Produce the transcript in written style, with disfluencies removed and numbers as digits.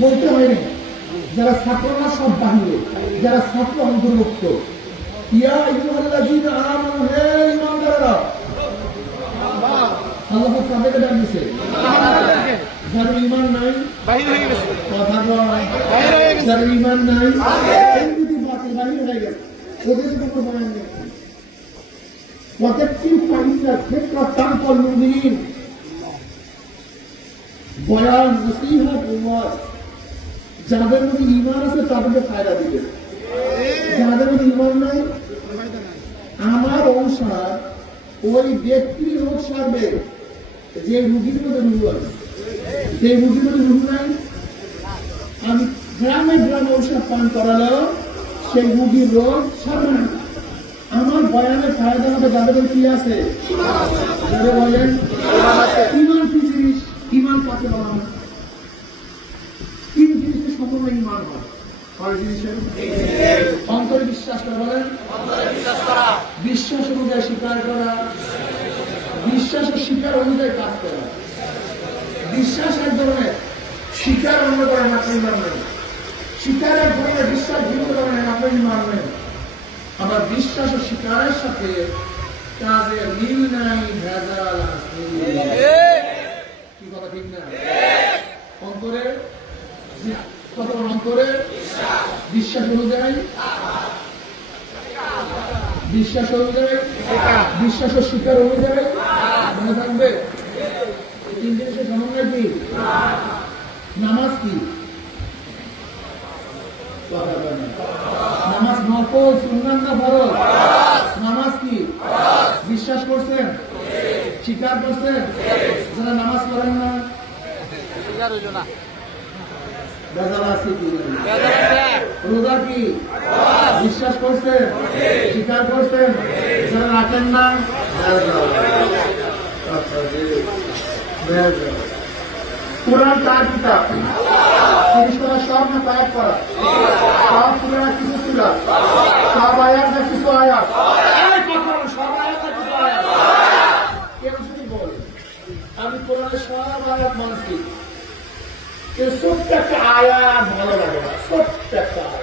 বলতে হয়নি, যারা ছাত্ররা সব বাহিরে, যারা ছাত্র অন্তর্ভুক্ত। ইয়া আইয়ুহাল্লাযীনা আমানু, হে ঈমানদাররা, আল্লাহ কাদেরকে ডাক দিয়েছে? যারা ঈমান নাই বাহির হয়ে গেছে, কথা বল, যারা ঈমান নাই যদি বাতিল বাহির হয়ে গেছে, ওদের কোনো বয়ান নেই। ওয়াতাকিউ ফাইন্না যিকরা তানফাউল মুমিনিন, বয়ান নসিহত ওয়াজ যাদের মধ্যে ঈমান আছে তাদেরকে ফায়দা দিবে, যাদের মধ্যে ঈমান নাই আমার অনুসার ওই ব্যক্তির রোগ সারবে যে রুগীর মধ্যে রুগী আছে, যে রুগীর মধ্যে রুগী নাই। আমি গ্রামে গ্রামে ঔষধ পান করালেও সেই রুগীর রোগ সারবে না। আমার বয়ানের ফায়দা হবে যাদের কি আছে, যাদের বলেন ঈমান কি জিনিস, ঈমান কাকে বলা হয়? তিন জিনিসের সম্পূর্ণ ঈমান হয়। কয় জিনিসের? অন্তরে বিশ্বাস করা, বলেন বিশ্বাস অনুযায়ী স্বীকার করা, বিশ্বাস ও স্বীকার অনুযায়ী কাজ করা। বিশ্বাস এক ধরনের, স্বীকার অন্য ধরনের, আপনি মানবেন। স্বীকার এক ধরনের, বিশ্বাস ভিন্ন ধরনের, আপনি মানবেন। আবার বিশ্বাস ও স্বীকারের সাথে কাজের মিল নাই, ভেজাল আছে। কি কথা ঠিক না? অন্তরে অন্তরে বিশ্বাস অনুযায়ী, বিশ্বাস অনুযায়ী, বিশ্বাস ও স্বীকার অনুযায়ী মনে থাকবে। তিন জিনিসের সমন্বয় কি? নামাজ কি? নামাজ নফল, সুন্নাত না ফরজ? নামাজ কি? বিশ্বাস করছেন, স্বীকার করছেন। যারা নামাজ করেন না, স্বীকার হইল না, রোজা কি? বিশ্বাস করছেন, স্বীকার করছেন। যারা রাখেন না, কোরআন কার কিতাব? তিরিশ করা সব না কয়েক করা? সব পুরা কিছু ছিল, সব আয়াত না কিছু আয়াত? সব আয়াত না কিছু আয়াত? কেন শুধু বল আমি কোরআনের সব আয়াত মানছি, ছোট্ট একটা আয়াত ভালো লাগে না, ছোট্ট একটা আয়াত।